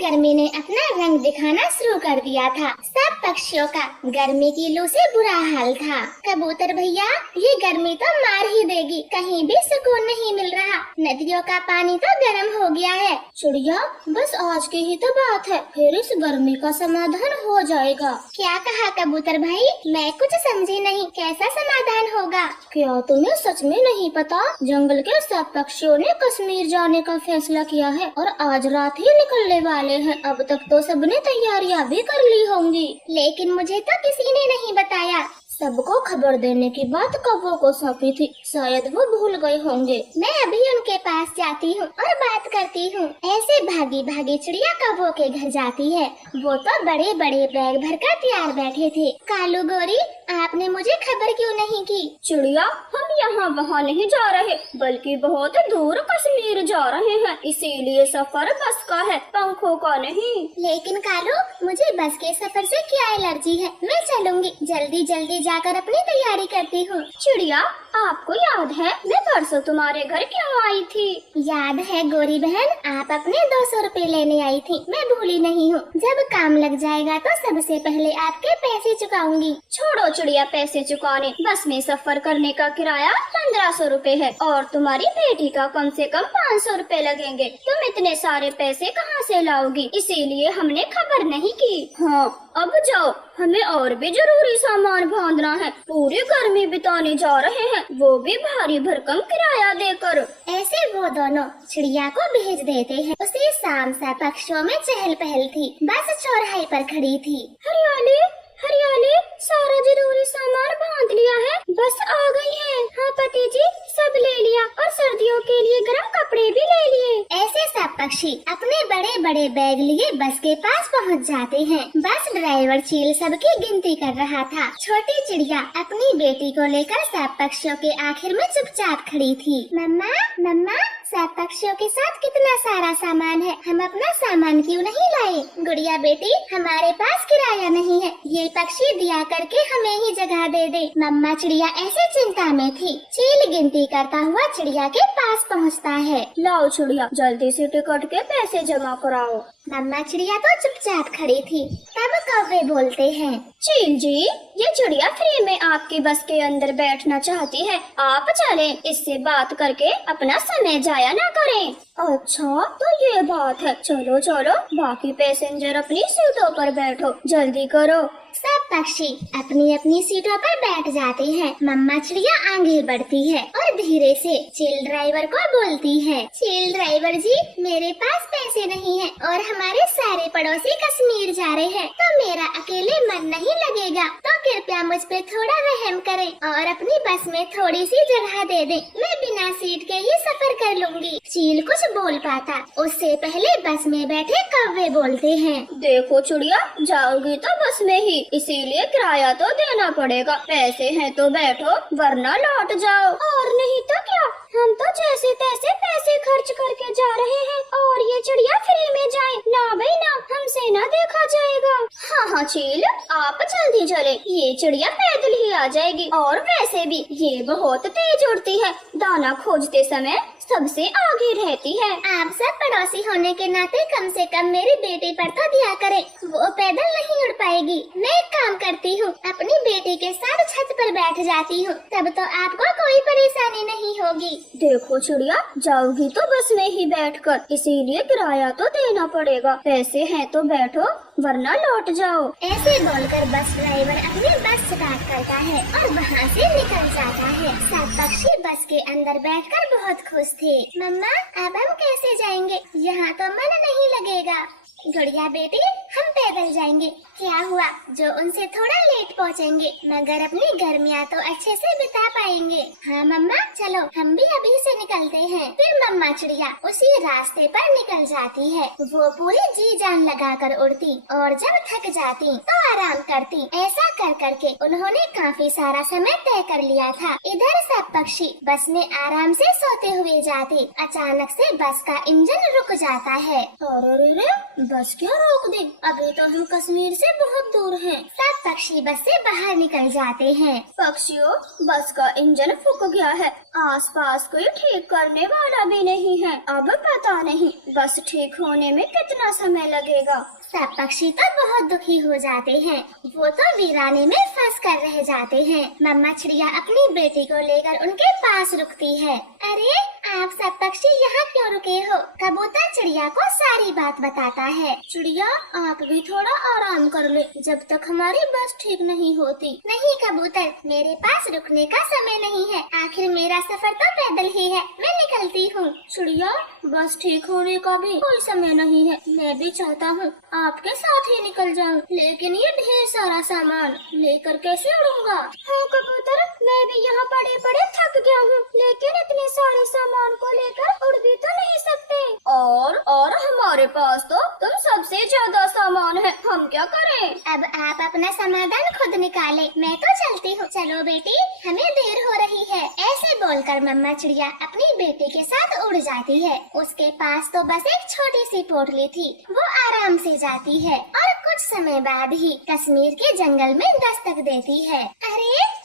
गर्मी ने अपना रंग दिखाना शुरू कर दिया था। सब पक्षियों का गर्मी की लू से बुरा हाल था। कबूतर भैया, ये गर्मी तो मार ही देगी, कहीं भी सुकून नहीं मिल रहा। नदियों का पानी तो गर्म हो गया है। चिड़िया, बस आज की ही तो बात है, फिर इस गर्मी का समाधान हो जाएगा। क्या कहा कबूतर भाई? मैं कुछ समझी नहीं, कैसा समाधान होगा? क्या तुम्हें सच में नहीं पता? जंगल के सब पक्षियों ने कश्मीर जाने का फैसला किया है और आज रात ही निकलने वाले हैं। अब तक तो सबने तैयारियां भी कर ली होंगी। लेकिन मुझे तो किसी ने नहीं बताया। सबको खबर देने की बात कौवों को सौंपी थी, शायद वो भूल गए होंगे। मैं अभी उनके पास जाती हूँ और बात करती हूँ। ऐसे भागी भागी चिड़िया कौवों के घर जाती है। वो तो बड़े बड़े बैग भरकर तैयार बैठे थे। कालू गोरी, आपने मुझे खबर क्यों नहीं की? चिड़िया, हम यहाँ वहाँ नहीं जा रहे, बल्कि बहुत दूर कश्मीर जा रहे हैं, इसीलिए सफर बस का है, पंखों का नहीं। लेकिन कालू, मुझे बस के सफर से क्या एलर्जी है, मैं चलूंगी। जल्दी जल्दी जाकर अपनी तैयारी करती हूँ। चिड़िया, आपको याद है मैं परसों तुम्हारे घर क्यों आई थी? याद है गोरी बहन, आप अपने 200 रुपए लेने आई थी, मैं भूली नहीं हूँ। जब काम लग जाएगा तो सबसे पहले आपके पैसे चुकाऊंगी। छोड़ो चिड़िया पैसे चुकाने, बस में सफर करने का किराया 1500 रुपए है और तुम्हारी बेटी का कम से कम 500 रुपए लगेंगे। तुम इतने सारे पैसे कहाँ से लाओगी? इसीलिए हमने खबर नहीं की। हाँ, अब जाओ, हमें और भी जरूरी सामान बांधना है। पूरी गर्मी बिताने जा रहे हैं, वो भी भारी भरकम किराया देकर। ऐसे वो दोनों चिड़िया को भेज देते हैं। उसी शाम से पक्षियों में चहल पहल थी। बस चौराहे पर खड़ी थी। हरियाली हरियाली, सारा जरूरी सामान बांध लिया है, बस आ गई है। हाँ पति जी, सब ले लिया और सर्दियों के लिए गर्म कपड़े भी ले लिए। ऐसे सब पक्षी अपने बड़े बड़े बैग लिए बस के पास पहुंच जाते हैं। बस ड्राइवर चील सबकी गिनती कर रहा था। छोटी चिड़िया अपनी बेटी को लेकर सब पक्षियों के आखिर में चुपचाप खड़ी थी। मम्मा मम्मा, सब पक्षियों के साथ कितना सारा सामान है, हम अपना सामान क्यों नहीं लाए? गुड़िया बेटी, हमारे पास किराया नहीं है, ये पक्षी दिया करके हमें ही जगह दे दे। मम्मा चिड़िया ऐसे चिंता में थी। चील गिनती करता हुआ चिड़िया के पास पहुँचता है। लाओ चिड़िया, जल्दी से टिकट के पैसे जमा कराओ। मम्मा चिड़िया तो चुपचाप खड़ी थी। तब कौवे बोलते हैं, चील जी, ये चिड़िया फ्री में आपकी बस के अंदर बैठना चाहती है, आप चलें, इससे बात करके अपना समय जाया ना करें। अच्छा, तो ये बात है, चलो चलो, बाकी पैसेंजर अपनी सीटों पर बैठो, जल्दी करो। सब पक्षी अपनी अपनी सीटों पर बैठ जाते हैं। मम्मा चिड़िया आगे बढ़ती है और धीरे से चील ड्राइवर को बोलती है, चील ड्राइवर जी, मेरे पास पैसे नहीं है और हमारे सारे पड़ोसी कश्मीर जा रहे हैं, तो मेरा अकेले मन नहीं लगेगा, तो कृपया मुझ पे थोड़ा रहम करें और अपनी बस में थोड़ी सी जगह दे दें, मैं बिना सीट के ही सफर कर लूंगी। चील कुछ बोल पाता, उससे पहले बस में बैठे कौवे बोलते हैं, देखो चिड़िया, जाओगी तो बस में ही, इसीलिए किराया तो देना पड़ेगा, पैसे हैं तो बैठो वरना लौट जाओ। और नहीं तो क्या, हम तो जैसे तैसे पैसे खर्च करके जा रहे हैं और ये चिड़िया फ्री में जाए ना भाई ना, हमसे ना देखा जाएगा। हाँ हाँ चील, आप जल्दी चले, ये चिड़िया पैदल ही आ जाएगी और वैसे भी ये बहुत तेज उड़ती है, दाना खोजते समय सबसे आगे रहती है। आप सब पड़ोसी होने के नाते कम से कम मेरी बेटी पर तो दिया करें, वो पैदल नहीं उड़ पाएगी। मैं एक काम करती हूँ, अपनी बेटी के साथ छत पर बैठ जाती हूँ, तब तो आपको कोई परेशानी नहीं होगी। देखो चिड़िया, जाओगी तो बस में ही बैठकर, इसीलिए किराया तो देना पड़ेगा, पैसे हैं तो बैठो वरना लौट जाओ। ऐसे बोलकर बस ड्राइवर अपनी बस स्टार्ट करता है और वहाँ से निकल जाता है। सब पक्षी बस के अंदर बैठकर बहुत खुश थे। मम्मा, अब हम कैसे जाएंगे? यहाँ तो मन नहीं लगेगा। गुड़िया बेटी, हम पैदल जाएंगे। क्या हुआ, जो उनसे थोड़ा लेट पहुँचेंगे, मगर अपनी गर्मियाँ तो अच्छे से बिता पाएंगे। हाँ मम्मा, चलो हम भी अभी से निकलते हैं। फिर मम्मा चिड़िया उसी रास्ते पर निकल जाती है। वो पूरी जी जान लगाकर उड़ती और जब थक जाती तो आराम करती। ऐसा कर करके उन्होंने काफी सारा समय तय कर लिया था। इधर सब पक्षी बस में आराम से सोते हुए जाते। अचानक से बस का इंजन रुक जाता है। अरे बस क्या रोक दे, अभी तो हम कश्मीर से बहुत दूर हैं। सब पक्षी बस से बाहर निकल जाते हैं। पक्षियों, बस का इंजन फूक गया है। आसपास कोई ठीक करने वाला भी नहीं है। अब पता नहीं बस ठीक होने में कितना समय लगेगा। सब पक्षी तो बहुत दुखी हो जाते हैं। वो तो वीराने में फंस कर रह जाते हैं। मम्मा चिड़िया अपनी बेटी को लेकर उनके पास रुकती है। अरे आप सब पक्षी यहाँ क्यों रुके हो? कबूतर चिड़िया को सारी बात बताता है। चिड़िया, आप भी थोड़ा आराम कर ले जब तक हमारी बस ठीक नहीं होती। नहीं कबूतर, मेरे पास रुकने का समय नहीं है। आखिर मेरा सफर तो पैदल ही है, मैं निकलती हूँ। चिड़िया, बस ठीक होने का भी कोई समय नहीं है। मैं भी चाहता हूँ आपके साथ ही निकल जाऊं, लेकिन ये ढेर सारा सामान लेकर कैसे उड़ूंगा? हाँ कबूतर, मैं भी यहाँ पड़े पड़े थक गया हूँ, लेकिन इतने सारे सामान को लेकर उड़ भी तो नहीं सकते। और हमारे पास तो तुम सबसे ज्यादा सामान है, हम क्या करें? अब आप अपना समाधान खुद निकाले, मैं तो चलती हूँ। चलो बेटी, हमें देर हो रही है। ऐसे बोलकर मम्मा चिड़िया अपनी बेटी के साथ उड़ जाती है। उसके पास तो बस एक छोटी सी पोटली थी। वो आराम से जाती है और कुछ समय बाद ही कश्मीर के जंगल में दस्तक देती है।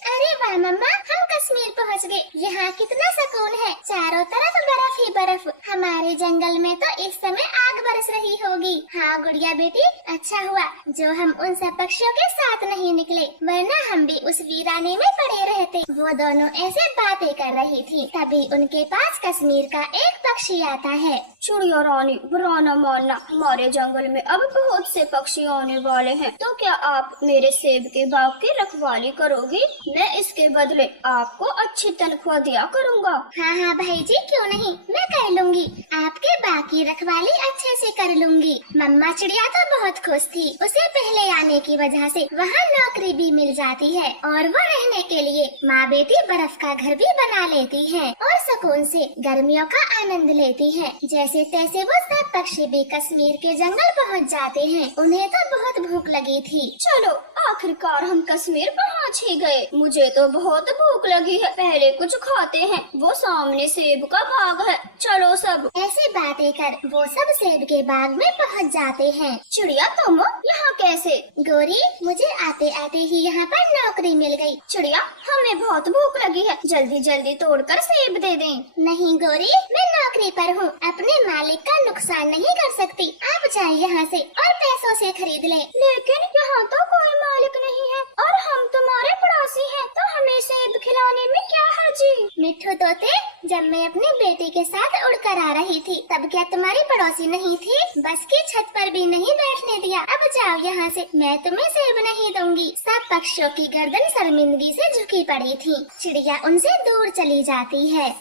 अरे वाह मम्मा, हम कश्मीर पहुँच गए। यहाँ कितना सुकून है, चारों तरफ बर्फ ही बर्फ। हमारे जंगल में तो इस समय आग बरस रही होगी। हाँ गुड़िया बेटी, अच्छा हुआ जो हम उन सब पक्षियों के साथ नहीं निकले, वरना हम भी उस वीराने में पड़े रहते। वो दोनों ऐसे बातें कर रही थी, तभी उनके पास कश्मीर का एक पक्षी आता है। चिड़िया रानी, बुरा न मानना, हमारे जंगल में अब बहुत से पक्षी आने वाले हैं, तो क्या आप मेरे सेब के बाग की रखवाली करोगी? मैं इसके बदले आपको अच्छी तनख्वाह दिया करूँगा। हाँ भाई जी, क्यों नहीं, मैं कर लूँगी। आपके बाग की रखवाली अच्छे से कर लूँगी। मम्मा चिड़िया तो बहुत खुश थी। उसे पहले आने की वजह से वहाँ नौकरी भी मिल जाती है और वो रहने के लिए माँ बेटी बर्फ का घर भी बना लेती है और सुकून से गर्मियों का आनंद लेती है। जैसे तैसे वो सब पक्षी भी कश्मीर के जंगल पहुँच जाते हैं। उन्हें तो बहुत भूख लगी थी। चलो, आखिरकार हम कश्मीर पहुँच ही गए। मुझे तो बहुत भूख लगी है, पहले कुछ खाते हैं। वो सामने सेब का बाग है, चलो सब। ऐसी बातें कर वो सब सेब के बाग में पहुँच जाते हैं। चिड़िया, तुम यहाँ कैसे? गोरी, मुझे आते आते ही यहाँ पर नौकरी मिल गई। चिड़िया, हमें बहुत भूख लगी है, जल्दी जल्दी तोड़कर सेब दे दें। नहीं गोरी, मैं नौकरी पर हूँ, अपने मालिक का नुकसान नहीं कर सकती। आप जाइए यहाँ से और पैसों से खरीद ले। लेकिन यहाँ तो कोई मालिक नहीं है और हम तुम्हारे पड़ोसी हैं, तो हमें सेब खिलाने में क्या हर्जी? मिट्ठू तोते, जब मैं अपनी बेटी के साथ उड़कर आ रही थी, तब क्या तुम्हारी पड़ोसी नहीं थी? बस की छत पर भी नहीं बैठने दिया। अब जाओ यहाँ से, मैं तुम्हें सेब नहीं दूंगी। सब पक्षियों की गर्दन शर्मिंदगी से झुकी पड़ी थी। चिड़िया उनसे दूर चली जाती है।